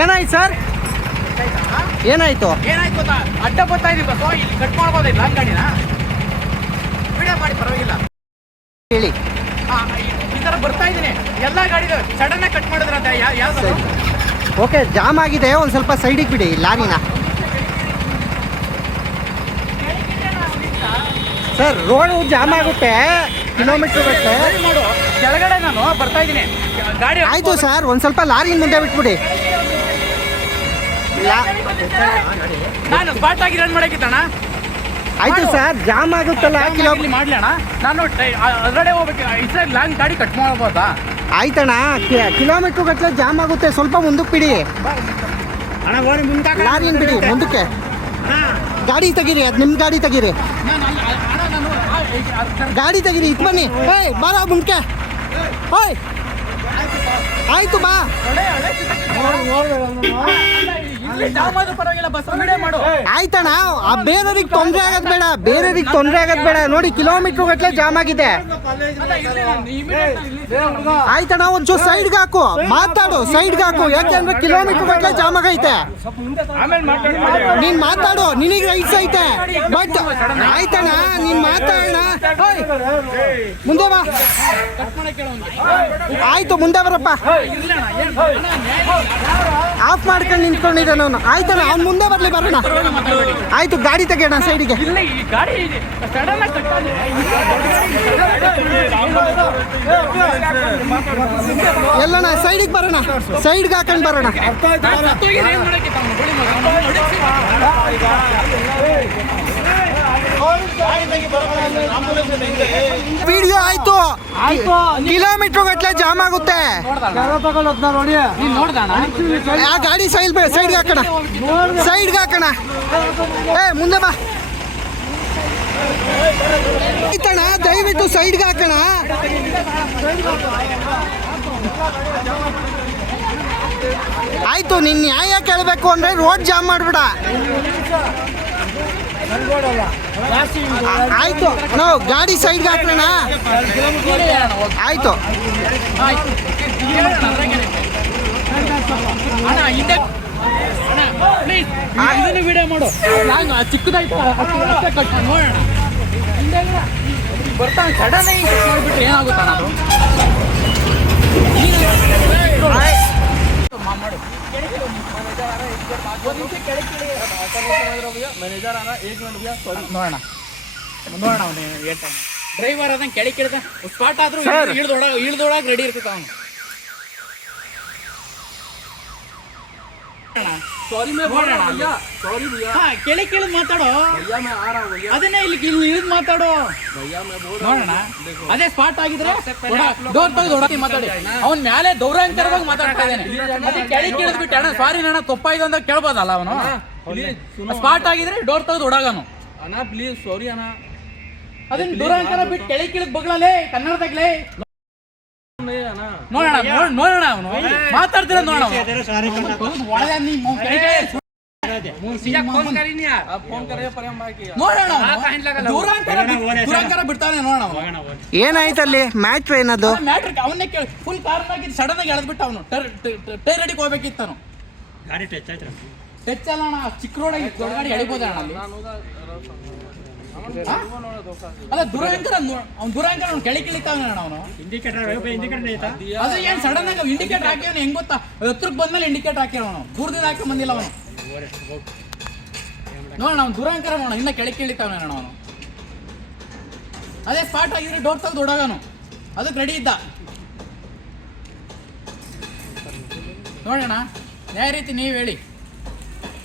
ಏನಾಯ್ತು ಸರ್? ಏನಾಯ್ತು ಗೊತ್ತಾ? ಅಡ್ಡ ಬರ್ತಾ ಇದೀವಿ ಬಸ್, ಇಲ್ಲಿ ಕಟ್ ಮಾಡ್ಬೋದ ಲಾಂಗ್ ಗಾಡಿನ ವಿಡಿಯೋ ಮಾಡಿ ಪರವಾಗಿಲ್ಲ ಹೇಳಿ. ಈ ತರ ಬರ್ತಾ ಇದೀನಿ, ಎಲ್ಲಾ ಗಾಡಿ ಸಡನ್ ಆಗಿ ಕಟ್ ಮಾಡಿದ್ರ ಅಂತ ಯಾವ್ದು? ಓಕೆ, ಜಾಮ್ ಆಗಿದೆ, ಒಂದು ಸ್ವಲ್ಪ ಸೈಡಿಗೆ ಬಿಡಿ ಲಾರಿನ. ಸರ್ ರೋಡ್ ಜಾಮ್ ಆಗುತ್ತೆ ಕಿಲೋಮೀಟರ್ ಗಟ್ಟಲೆ. ಮಾಡು, ಕೆಳಗಡೆ ನಾನು ಬರ್ತಾ ಇದ್ದೀನಿ ಗಾಡಿ. ಆಯ್ತು ಸರ್, ಒಂದು ಸ್ವಲ್ಪ ಲಾರಿನ ಮುಂದೆ ಬಿಟ್ಬಿಡಿ. ನಾನು ಸ್ಪಾಟ್ ಆಗಿ ರನ್ ಮಾಡಕ್ಕಿತ್ತಣ್ಣ. ಆಯ್ತು ಸರ್, ಜಾಮ್ ಆಗುತ್ತಲ್ಲ ಕಿಲೋಮೀಟರ್ ಮಾಡ್ಲಿ ಅಣ್ಣ, ನಾನು ಅದರಡೆ ಹೋಗ್ಬೇಕು. ಈ ಸೈಡ್ ಲಾಂಗ್ ಗಾಡಿ ಕಟ್ ಮಾಡ್ಬೋದಾ? ಆಯ್ತಣ್ಣ, ಕಿಲೋಮೀಟರ್ ಗಟ್ಟಲೆ ಜಾಮ್ ಆಗುತ್ತೆ, ಸ್ವಲ್ಪ ಮುಂದಕ್ಕೆ ಬಿಡಿ. ಲಾರಿನ ಬಿಡಿ ಮುಂದಕ್ಕೆ, ಗಾಡಿ ತೆಗೀರಿ, ಅದು ನಿಮ್ಮ ಗಾಡಿ ತೆಗೀರಿ, ಗಾಡಿ ತೆಗೀರಿ. ಇದು ಬನ್ನಿ, ಏಯ್ ಬಾರ ಮುಂದಕ್ಕೆ, ಓಯ್ ಆಯ್ತು ಬಾ. ಆಯ್ತಣ್ಣ, ಬೇರೆಯವ್ರಿಗೆ ತೊಂದರೆ ಆಗೋದು ಬೇಡ, ಬೇರೆಯವ್ರಿಗೆ ತೊಂದರೆ ಆಗೋದು ಬೇಡ. ನೋಡಿ ಕಿಲೋಮೀಟರ್ ಗಟ್ಟಲೆ ಜಾಮ್ ಆಗಿದೆ. ಆಯ್ತಣ್ಣ, ಒಂಚೂರು ಸೈಡ್ಗೆ ಹಾಕು, ಮಾತಾಡು, ಸೈಡ್ಗೆ ಹಾಕು, ಯಾಕೆಂದ್ರೆ ಕಿಲೋಮೀಟರ್ ಗಟ್ಟಲೆ ಜಾಮ್ ಆಗೈತೆ. ನೀನ್ ಮಾತಾಡು, ನಿನಗೆ ರೈಟ್ಸ್ ಐತೆ, ಬಟ್ ಆಯ್ತಣ್ಣ ನೀನ್ ಮಾತಾಡೋಣ. ಮುಂದೆ ಬಾ, ಆಯ್ತು ಮುಂದೆ ಬರಪ್ಪ. ಆಫ್ ಮಾಡ್ಕೊಂಡು ನಿಂತ್ಕೊಂಡಿದ್ದೆ ನಾನು. ಆಯ್ತಣ್ಣ, ಅವ್ನು ಮುಂದೆ ಬರ್ಲಿ, ಬರೋಣ. ಆಯ್ತು, ಗಾಡಿ ತೆಗೆಯೋಣ ಸೈಡಿಗೆ. ಎಲ್ಲಣ್ಣ ಸೈಡಿಗೆ ಬರೋಣ, ಸೈಡ್ಗೆ ಹಾಕೊಂಡು ಬರೋಣ. ವಿಡಿಯೋ ಆಯ್ತು, ಕಿಲೋಮೀಟರ್ ಗಟ್ಟಲೆ ಜಾಮ್ ಆಗುತ್ತೆ. ಆ ಗಾಡಿ ಸೈಡ್ಗೆ ಹಾಕೋಣ, ಸೈಡ್ಗೆ ಹಾಕೋಣ. ಏ ಮುಂದೆ ಬಾ. ಆಯ್ತಣ್ಣ, ದಯವಿಟ್ಟು ಸೈಡ್ಗೆ ಹಾಕೋಣ. ಆಯ್ತು, ನಿನ್ ನ್ಯಾಯ ಕೇಳಬೇಕು ಅಂದ್ರೆ ರೋಡ್ ಜಾಮ್ ಮಾಡ್ಬಿಡ. ಆಯ್ತು, ನಾವು ಗಾಡಿ ಸೈಡ್ಗೆ ಹಾಕೋಣ. ಆಯ್ತು, ವಿಡಿಯೋ ಮಾಡು, ಚಿಕ್ಕದಾಯ್ತು ನೋಡೋಣ. ಬರ್ತಾನೆ ಸಡನ್ ಆಗಿ ಮಾಡಿಬಿಟ್ರೆ ಏನಾಗುತ್ತಾನ ಅದು? ನೋಡೋಣ ಅವನು ಹೇಳ್ತಾನೆ. ಡ್ರೈವರ್ ಅದಂಗೆ ಕೆಳಗೆ ಕೇಳ್ದ ಸ್ಪಾಟ್ ಆದ್ರೂ ಇಳ್ದೊಳಗೆ ರೆಡಿ ಇರ್ತೈತೆ ಅವನು. ಕೆಳಗೆ ಕೇಳಿದ್ ಮಾತಾಡೋ, ಅದನ್ನೇ ಇಲ್ಲಿ ಇಳಿದ್ ಮಾತಾಡೋ ನೋಡೋಣ. ಅದೇ ಸ್ಪಾಟ್ ಆಗಿದ್ರೆ ಡೋರ್ ತೆಗೆದು ಹೊಡತಿ ಮಾತಾಡಿ. ಅವ್ನ ಮ್ಯಾಲೆ ದೌರಾಂಕರವಾಗಿ ಮಾತಾಡ್ತಾ ಇದ್ದಾನೆ. ಅದೇ ಕೆಳಗೆ ಕೇಳಿದ್ಬಿಟ್ಟು ಅಣ್ಣ ಸಾರಿ ಅಣ್ಣ ತಪ್ಪಾಯ್ತು ಅಂತ ಕೇಳ್ಬೋದಲ್ಲ ಅವನು. ಸ್ಪಾಟ್ ಆಗಿದ್ರೆ ಡೋರ್ ತೆಗೆದು ಹೊಡಗನು. ಅಣ್ಣ ಪ್ಲೀಸ್ ಸಾರಿ ಅಣ್ಣ, ಅದನ್ನ ದೌರಾಂಕರ ಬಿಟ್ಟು ಕೆಳಗೆ ಕೇಳಿದ್ ಬಗ್ಲೇ ಕನ್ನಡದಾಗ್ಲೇ ನೋಡೋಣ. ನೋಡೋಣ ಅವನು ಮಾತಾಡ್ತಿರ ನೋಡೋಣ. ಬಿಡ್ತಾನೆ ನೋಡೋಣ. ಏನಾಯ್ತಲ್ಲಿ ಮ್ಯಾಟ್ರ್ ಏನದು? ಮ್ಯಾಟ್ರ್ ಅವನ್ನೇ ಕೇಳಿ ಫುಲ್ ಕಾರ್ನಾಗಿ ಸಡನ್ ಆಗಿ ಎಳೆದ್ಬಿಟ್ಟು ಅವನು ಟೈರ್ ರೆಡಿಗೆ ಹೋಗ್ಬೇಕಿತ್ತು. ಗಾಡಿ ಟಚ್ ಅಲ್ಲ ಅಣ್ಣ, ಚಿಕ್ಕ ರೋಡಾಗಿ ದೊಡ್ಡ ಗಾಡಿ ಎಳಿಬೋದ ಅಣ್ಣ ಅಲ್ಲಿ. ಅಲ್ಲ ದುರಾಂಕರ, ಅವ್ನು ದುರಾಂಕರ ಅವ್ನು ಕೆಳಿತಾವ ಅವನು. ಅದು ಏನ್ ಸಡನ್ ಆಗಿ ಇಂಡಿಕೇಟರ್ ಹಾಕ್ಯವನು ಹೆಂಗ್ ಗೊತ್ತಾ? ಹತ್ರಕ್ಕೆ ಬಂದ್ಮೇಲೆ ಇಂಡಿಕೇಟರ್ ಹಾಕ್ಯವನು, ದೂರದಿಂದ ಹಾಕಿ ಬಂದಿಲ್ಲ ಅವನು. ನೋಡೋಣ ಅವ್ನು ದುರಾಂಕರ ನೋಡೋಣ, ಇನ್ನ ಕೆಳಿತಾವ ಅವನು. ಅದೇ ಸ್ಪಾಟ್ ಆಗಿದ್ರೆ ಡೋರ್ ತೆಗೆದು ಹೊಡೋಗನು, ಅದಕ್ಕೆ ರೆಡಿ ಇದ್ದ. ನೋಡೋಣ ಯಾವ ರೀತಿ ನೀವು ಹೇಳಿ.